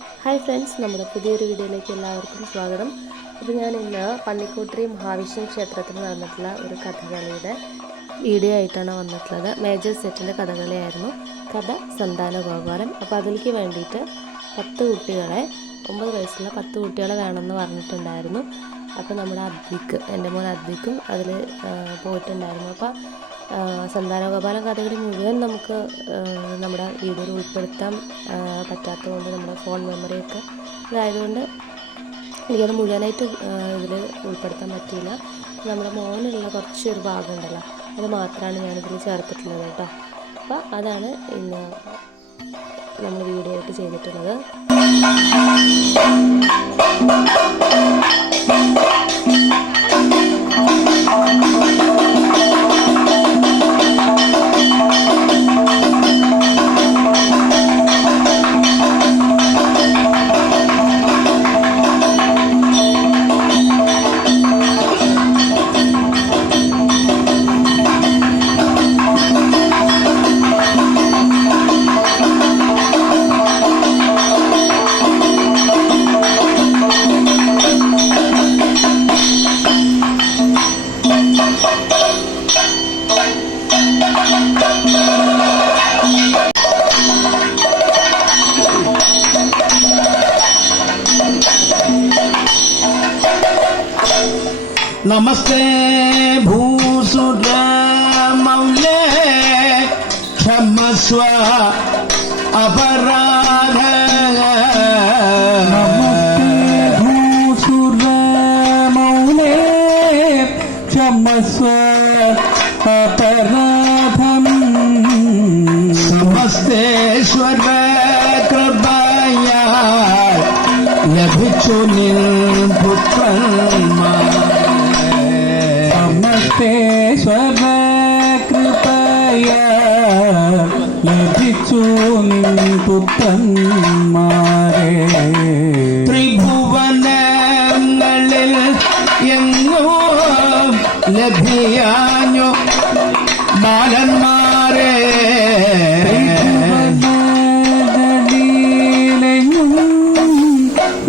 Hi friends, നമ്മുടെ പുതിയൊരു വീഡിയോയിലേക്ക് എല്ലാവർക്കും സ്വാഗതം. അപ്പോൾ ഞാൻ ഇന്ന് പന്നിക്കോട്ടരി മഹാവിഷ്ണു ക്ഷേത്രത്തിൽ നടന്നിട്ടുള്ള ഒരു കഥകളിയുടെ വീഡിയോ ആയിട്ടാണ് വന്നിട്ടുള്ളത്. മേജർ സെറ്റിൻ്റെ കഥകളിയായിരുന്നു. കഥ സന്താന ഗോപാലൻ. അപ്പോൾ അതിലേക്ക് വേണ്ടിയിട്ട് 10 കുട്ടികളെ, 9 വയസ്സുള്ള 10 കുട്ടികളെ വേണമെന്ന് പറഞ്ഞിട്ടുണ്ടായിരുന്നു. അപ്പോൾ നമ്മുടെ അദ്വിക്ക്, എൻ്റെ മോൻ അദ്വിക്കും അതിൽ പോയിട്ടുണ്ടായിരുന്നു. അപ്പോൾ സന്താനഗോപാലൻ കഥകളി മുഴുവൻ നമുക്ക് നമ്മുടെ വീഡിയോയിൽ ഉൾപ്പെടുത്താൻ പറ്റാത്തതുകൊണ്ട്, നമ്മുടെ ഫോൺ മെമ്മറിയൊക്കെ ഇതായതുകൊണ്ട് എനിക്കത് മുഴുവനായിട്ട് ഇതിൽ ഉൾപ്പെടുത്താൻ പറ്റിയില്ല. നമ്മുടെ മോനുള്ള കുറച്ചൊരു ഭാഗം ഉണ്ടല്ലോ, അത് മാത്രമാണ് ഞാനിതിൽ ചേർത്തിട്ടുള്ളത് കേട്ടോ. അപ്പോൾ അതാണ് ഇന്ന് നമ്മൾ വീഡിയോ ആയിട്ട് ചെയ്തിട്ടുള്ളത്. नमस्ते भूसुर मौले क्षमस्व अपराध। नमस्ते भूसुर मौले क्षमस्व अपराधम्। समस्तेश्वर कृपया लभिचु पुत्रन्मा। समस्तेश्वर कृपया लभिचु പുത്രന്മാരെ. ത്രിഭുവനങ്ങളിൽ എങ്ങോ ലഭിയാഞ്ഞു ബാലന്മാരെ.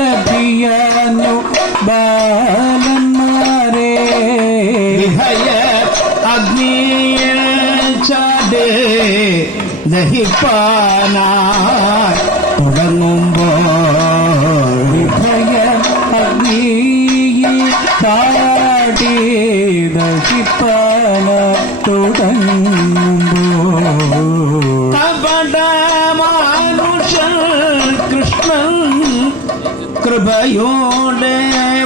ലഭിയാഞ്ഞു ബാലന്മാരെ. വിഹയ അഗ്നിയിൽ ചാടേ ദഹിപ്പാനായി തുടങ്ങുമ്പോൾ. വിഭയ അഗ്നിയിൽ ചാടി ദഹിപ്പാന തുടങ്ങുമ്പോൾ. കപടമാനുഷൻ കൃഷ്ണൻ കൃപയോടെ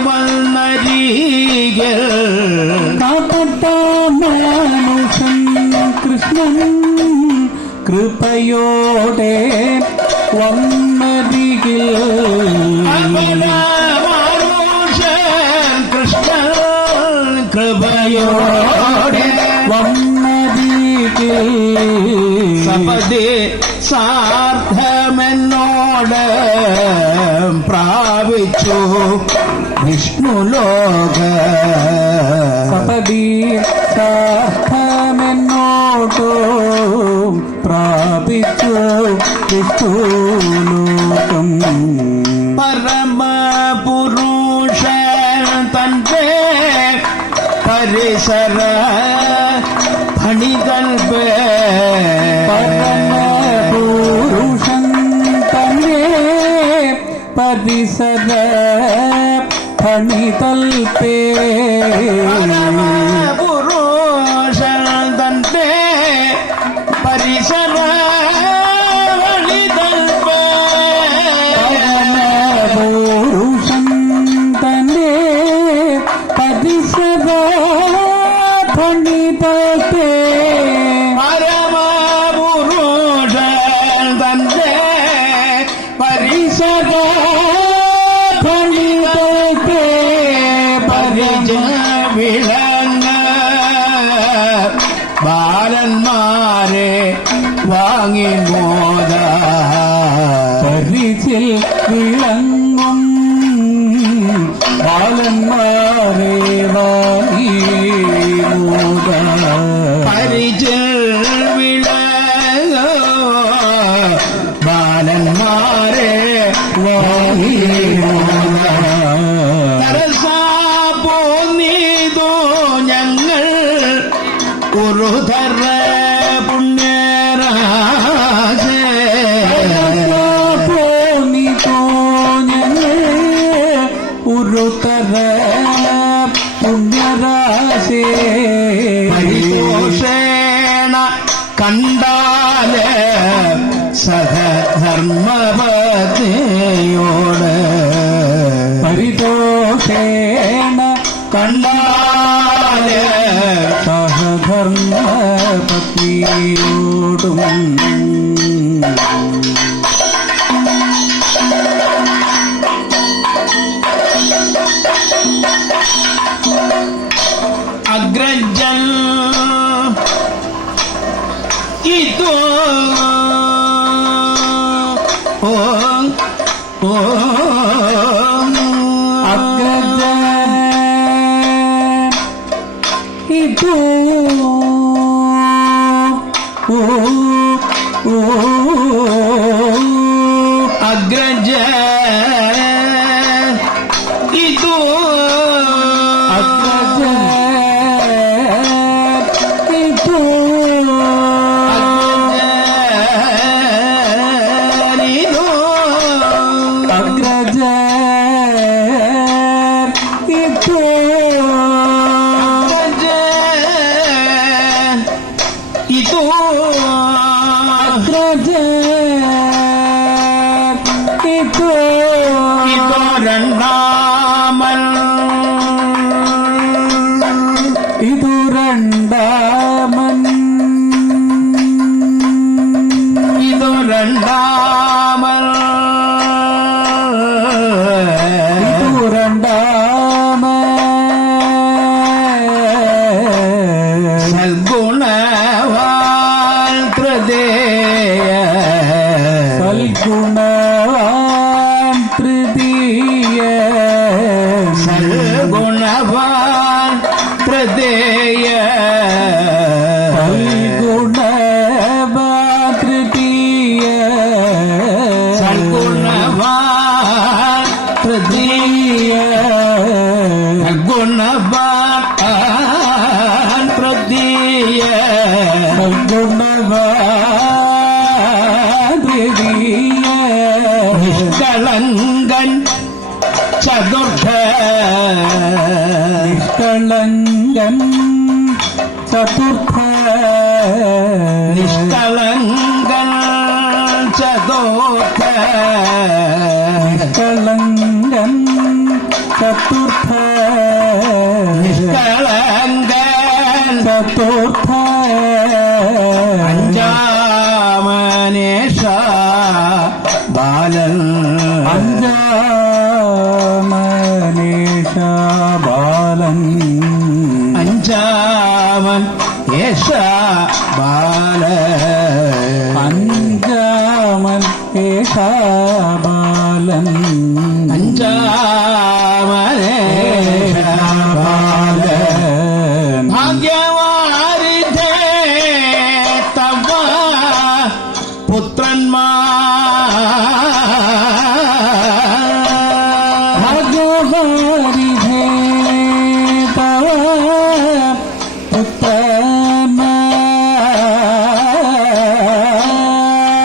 വന്നരികിൽ. കാപ്പട്ടമാനുഷൻ കൃഷ്ണൻ കൃപയോടെ വന്നരികിൽ. കപടമാനുഷൻ കൃഷ്ണൻ കൃപയോടെ വന്നരികിൽ. സപദി സാർത്ഥമെന്നോട് പ്രാപിച്ചു വിഷ്ണുലോക. സപദി സാർത്ഥമെന്നോടു പ്രാപിച്ചു വിഷ്ണുലോകം. പരമപുരുഷൻ തന്റെ പരിസര ഫണികൽപേ. പരമപുരുഷൻ തന്നെ പരിസര ഫണിതൽപേ. പരമപുരുഷൻ തന്റെ പരിസര ഫണികൽപേ. പരമപുരുഷൻ തന്നെ പരിസര ഫണിതൽപേ. പരമപുരുഷൻ തന്റെ പരിസര ഫണിതൽപേ. പരിച വിളങ്ങ ബാലന്മാരെ വാങ്ങി മോദ. പരിചിൽ വിളങ്ങും ബാലന്മാരെ വാങ്ങി മോദ. പരിച വിളങ്ങ ബാലന്മാരെ തരസാ പോന്നീതോ ഞങ്ങൾ ഒരു തര പുണ്യരാജേ ഉരുതര പുണ്യരാശേ പരിതോഷേണ കണ്ടാല് സഹധർമ്മപത്നിയോട് പരിതോഷേണ കണ്ടാല് സഹധർമ്മ പത്നിയോടും അഗ്രജൻ ഇതോ ഓ ഓ അഗ്രജ ഇതോ ഓ ഓ അഗ്രജ ഇതോ അഗ്രജ ഇതോ അഗ്രജ ഇതോ ഇതോ അഗ്രജ ഇതോ ഇതോ രണ്ടാമൻ ഇതു രണ്ടാമൻ ഇതോ രണ്ടാമൻ ഇതു രണ്ടാമൻ സൽഗുണവാൻ ഹൃദയ സൽഗുണവാൻ തൃതീയ സൽഗുണവാൻ ഹൃദയ സൽഗുണവാൻ തൃതീയ സൽഗുണവാൻ ഹൃദയ ഗുണവാൻ ഹൃദയ സൽഗുണവാൻ തൃതീയ നിഷ്കളങ്കൻ ചതുർത്ഥ നിഷ്കളങ്കൻ ചതുർത്ഥ നിഷ്കളങ്കൻ ചതുർത്ഥ നിഷ്കളങ്കൻ ചതുർത്ഥ നിഷ്കളങ്കൻ ചതുർത്ഥ അഞ്ചാമനേഷ ബാലൻ അഞ്ചാമനേഷ ബാലൻ അഞ്ചാമൻ യേശ ബാല അഞ്ചാമൻ ഏഷ ബാലൻ അഞ്ചാമനേഷ ബാല ഭാഗ്യവാരിധേ തവ പുത്രന്മാർ ഭാഗ്യവാരിധേ തവ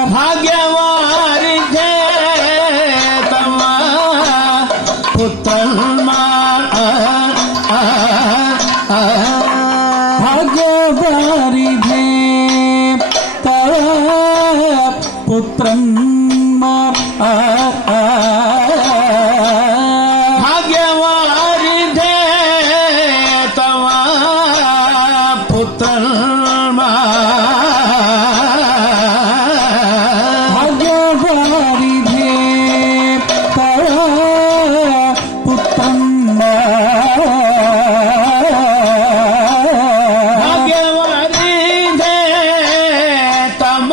പുത്രന്മാർ ഭാഗ്യവാരിധേ തവ പുത്രന്മാർ ഭാഗ്യവാരിധേ തവ പുത്രന്മാർ ഭാഗ്യവാരിധേ തവ പുത്രന്മാർ ഭാഗ്യവാരിധേ തവ പുത്രന്മാർ ഭാഗ്യവാരിധേ തവ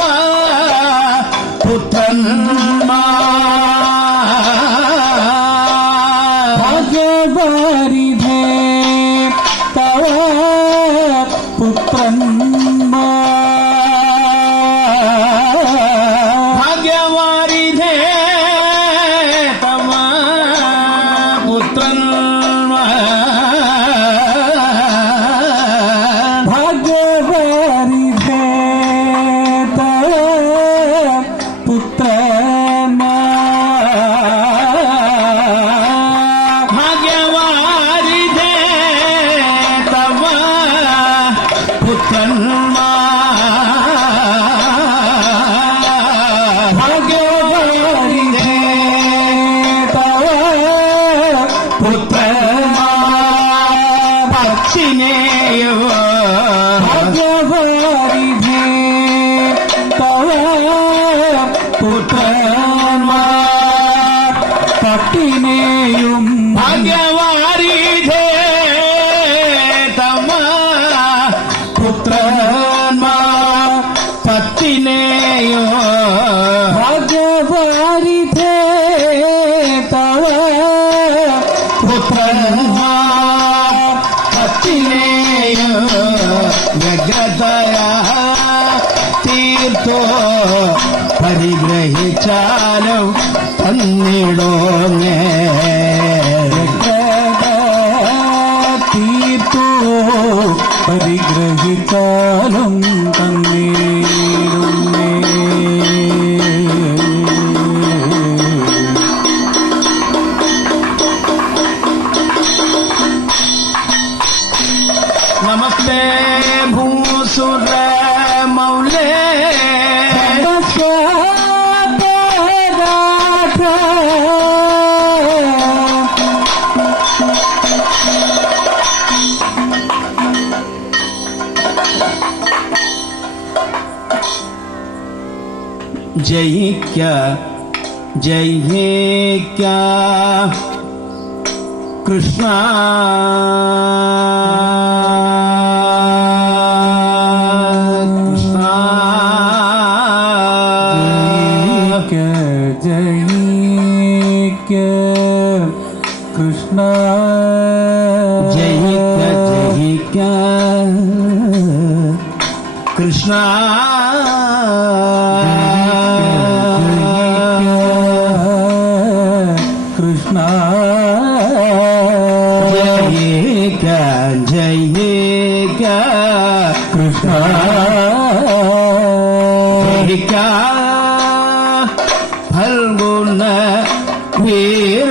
പുത്രന്മാർ പത്തിനെയും ഭാഗ്യവാരിധേ തമ പുത്രന്മാർ പത്തിനെയോ ഭാഗ്യവാരിധേ തവ പുത്രന്മാർ പത്തിനെയോ വ്യഗ്രതയാ തീർത്തോ പരിഗ്രഹിച്ചാലും തന്നിടോങ്ങേ തീർത്തു പരിഗ്രഹിച്ചാലും തന്നീടുന്നേ. നമസ്തേ ഭൂസുര മൗലേ ജയിക്ക ജയിക്ക കൃഷ്ണ കൃഷ്ണ ജയിക്ക കൃഷ്ണ ജയിക്ക ജയിക്ക കൃഷ്ണ കൃഷ്ണ ജയിക്ക ജയിക്ക കൃഷ്ണ ജയിക്ക ഫൽഗുണ വീര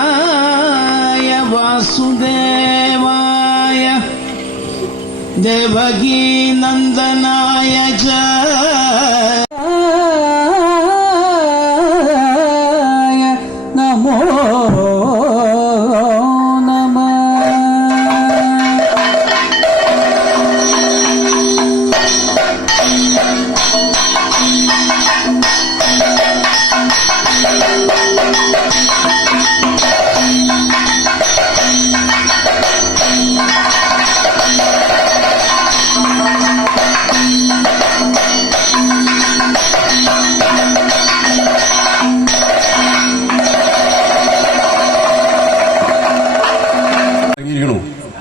കൃഷ്ണായ വാസുദേവായ ദേവകീ നന്ദനായ ച നമോ നമ.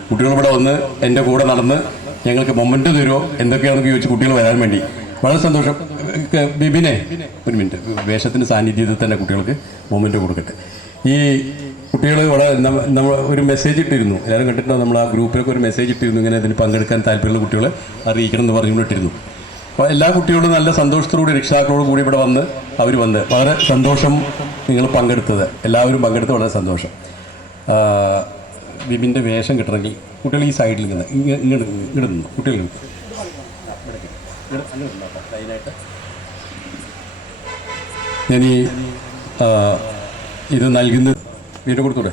കുട്ടികൾ ഇവിടെ വന്ന് എൻ്റെ കൂടെ നടന്ന് ഞങ്ങൾക്ക് മൊമെന്റ് തരുമോ എന്തൊക്കെയാണെന്ന് ചോദിച്ച് കുട്ടികൾ വരാൻ വേണ്ടി വളരെ സന്തോഷം. ബിബിനെ ഒരു മിനിറ്റ്, വേഷത്തിന്റെ സാന്നിധ്യത്തിൽ തന്നെ കുട്ടികൾക്ക് മൊമെന്റ് കൊടുക്കട്ടെ. ഈ കുട്ടികൾ ഇവിടെ നമ്മൾ ഒരു മെസ്സേജ് ഇട്ടിരുന്നു, എല്ലാവരും കണ്ടിട്ടുണ്ടോ? നമ്മൾ ആ ഗ്രൂപ്പിലൊക്കെ ഒരു മെസ്സേജ് ഇട്ടിരുന്നു, ഇങ്ങനെ ഇതിന് പങ്കെടുക്കാൻ താല്പര്യമുള്ള കുട്ടികളെ അറിയിക്കണം എന്ന് പറഞ്ഞുകൊണ്ടിട്ടിരുന്നു. അപ്പോൾ എല്ലാ കുട്ടികളും നല്ല സന്തോഷത്തോടുകൂടി രക്ഷിതാക്കളോട് കൂടി ഇവിടെ വന്ന് അവർ വന്ന് വളരെ സന്തോഷം നിങ്ങൾ പങ്കെടുത്തത്, എല്ലാവരും പങ്കെടുത്ത് വളരെ സന്തോഷം. ബിബിൻ്റെ വേഷം കിട്ടണമെങ്കിൽ കുട്ടികൾ ഈ സൈഡിൽ നിന്ന് ഇങ്ങോട്ട് നിന്നു, കുട്ടികൾ ഞാൻ ഈ ഇത് നൽകുന്നത് വീണ്ടും കൊടുത്തൂടെ?